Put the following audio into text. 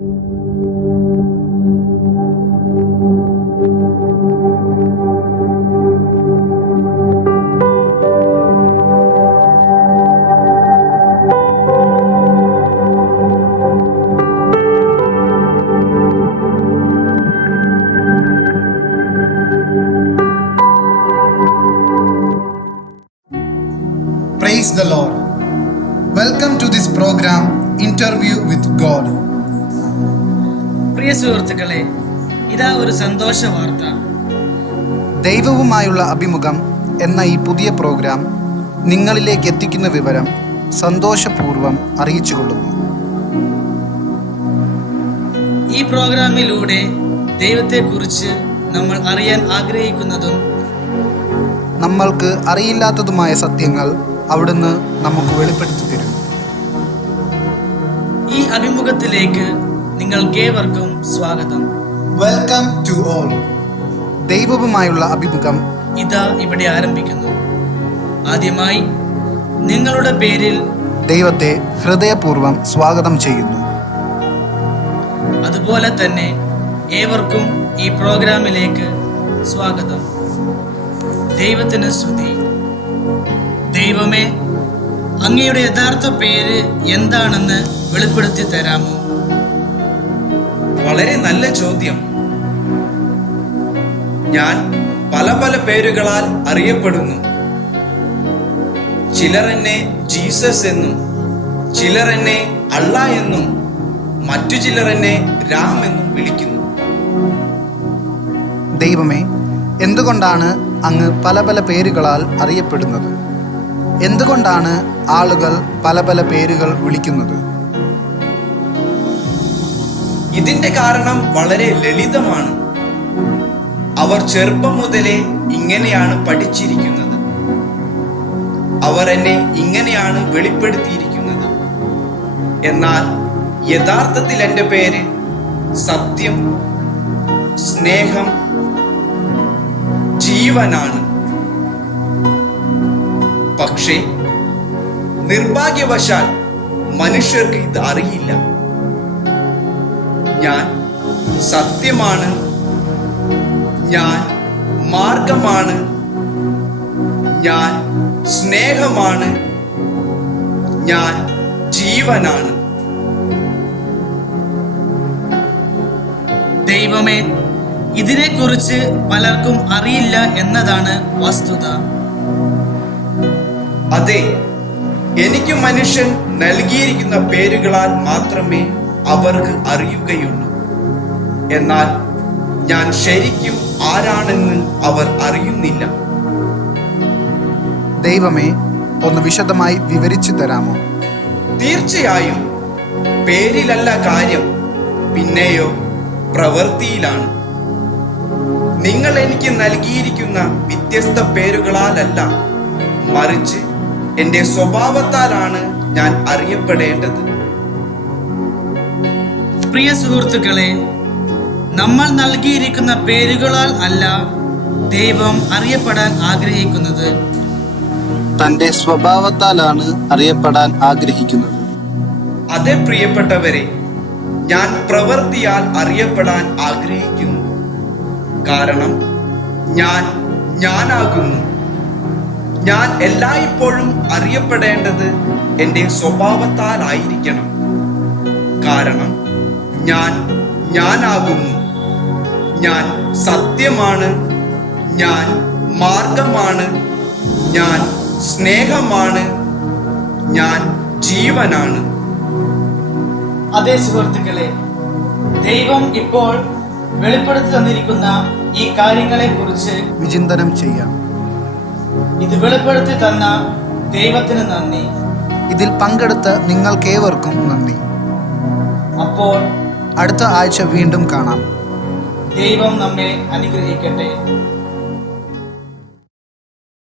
Praise the Lord. Welcome to this program, Interview with God. പ്രിയ സുഹൃത്തുക്കളെ, ഇതാ ഒരു സന്തോഷ വാർത്ത. ദൈവവുമായുള്ള അഭിമുഖം എന്ന ഈ പുതിയ പ്രോഗ്രാം നിങ്ങളിലേക്ക് എത്തിക്കുന്ന വിവരം സന്തോഷപൂർവ്വം അറിയിച്ചുകൊള്ളുന്നു. ഈ പ്രോഗ്രാമിലൂടെ ദൈവത്തെക്കുറിച്ച് നമ്മൾ അറിയാൻ ആഗ്രഹിക്കുന്നതും നമ്മൾക്ക് അറിയില്ലാത്തതുമായ സത്യങ്ങൾ അവിടുന്ന് നമുക്ക് വെളിപ്പെടുത്തി തരും. ഈ അഭിമുഖത്തിലേക്ക് നിങ്ങൾക്കേവർക്കും സ്വാഗതം. Welcome to all. ദൈവവുമായുള്ള അഭിമുഖം ഇതാ ഇവിടെ ആരംഭിക്കുന്നു. ആദ്യമായി നിങ്ങളുടെ പേരിൽ ദൈവത്തെ ഹൃദയപൂർവ്വം സ്വാഗതം ചെയ്യുന്നു. അതുപോലെ തന്നെ ഏവർക്കും ഈ പ്രോഗ്രാമിലേക്ക് സ്വാഗതം. ദൈവത്തിന് സ്തുതി. ദൈവമേ, അങ്ങയുടെ യഥാർത്ഥ പേര് എന്താണെന്ന് വെളിപ്പെടുത്തി തരാമോ? വളരെ നല്ല ചോദ്യം. ഞാൻ പല പല പേരുകളാൽ അറിയപ്പെടുന്നു. ചിലർ എന്നെ ജീസസ് എന്നും, ചിലർ എന്നെ അള്ളാ എന്നും, മറ്റു ചിലർ എന്നെ രാം എന്നും വിളിക്കുന്നു. ദൈവമേ, എന്തുകൊണ്ടാണ് അങ്ങ് പല പല പേരുകളാൽ അറിയപ്പെടുന്നത്? എന്തുകൊണ്ടാണ് ആളുകൾ പല പല പേരുകൾ വിളിക്കുന്നത്? ഇതിന്റെ കാരണം വളരെ ലളിതമാണ്. അവർ ചെറുപ്പം മുതലേ ഇങ്ങനെയാണ് പഠിച്ചിരിക്കുന്നത്. അവർ എന്നെ ഇങ്ങനെയാണ് വെളിപ്പെടുത്തിയിരിക്കുന്നത്. എന്നാൽ യഥാർത്ഥത്തിൽ എൻ്റെ പേര് സത്യം, സ്നേഹം, ജീവനാണ്. പക്ഷേ നിർഭാഗ്യവശാൽ മനുഷ്യർക്ക് ഇത് അറിയില്ല. ഞാൻ സത്യമാണ്, ഞാൻ മാർഗമാണ്, ഞാൻ സ്നേഹമാണ്, ഞാൻ ജീവനാണ്. ദൈവമേ, ഇതിനെക്കുറിച്ച് പലർക്കും അറിയില്ല എന്നതാണ് വസ്തുത. അതെ, എനിക്ക് മനുഷ്യൻ നൽകിയിരിക്കുന്ന പേരുകളാൽ മാത്രമേ അവർക്ക് അറിയുകയുള്ളൂ. എന്നാൽ ഞാൻ ശരിക്കും ആരാണെന്ന് അവർ അറിയുന്നില്ല. ദൈവമേ, ഒന്ന് വിശദമായി വിവരിച്ചു തരാമോ? തീർച്ചയായും. പേരിലല്ല കാര്യം, പിന്നെയോ പ്രവൃത്തിയിലാണ്. നിങ്ങൾ എനിക്ക് നൽകിയിരിക്കുന്ന വ്യത്യസ്ത പേരുകളാലല്ല, മറിച്ച് എൻ്റെ സ്വഭാവത്താലാണ് ഞാൻ അറിയപ്പെടേണ്ടത്. പ്രിയ സുഹൃത്തുക്കളെ, നമ്മൾ നൽകിയിരിക്കുന്ന പേരുകളാൽ അല്ല ദൈവം അറിയപ്പെടാൻ ആഗ്രഹിക്കുന്നത്. തൻ്റെ സ്വഭാവത്താലാണ് അറിയപ്പെടാൻ ആഗ്രഹിക്കുന്നത്. അതെ പ്രിയപ്പെട്ടവരെ, ഞാൻ പ്രവൃത്തിയാൽ അറിയപ്പെടാൻ ആഗ്രഹിക്കുന്നു. കാരണം ഞാനാകുന്നു. ഞാൻ എല്ലായ്പ്പോഴും അറിയപ്പെടേണ്ടത് എൻ്റെ സ്വഭാവത്താലായിരിക്കണം. കാരണം ഞാനാകുന്നു. ഞാൻ സത്യമാണ്, ഞാൻ മാർഗമാണ്, ഞാൻ സ്നേഹമാണ്, ഞാൻ ജീവനാണ്. അതേ സുഹൃത്തുക്കളെ, ദൈവം ഇപ്പോൾ വെളിപ്പെടുത്തി തന്നിരിക്കുന്ന ഈ കാര്യങ്ങളെ കുറിച്ച് വിചിന്തനം ചെയ്യാം. ഇത് വെളിപ്പെടുത്തി തന്ന ദൈവത്തിന് നന്ദി. ഇതിൽ പങ്കെടുത്ത നിങ്ങൾക്കേവർക്കും നന്ദി. അപ്പോൾ അടുത്ത ആഴ്ച വീണ്ടും കാണാം. ദൈവം നമ്മെ അനുഗ്രഹിക്കട്ടെ.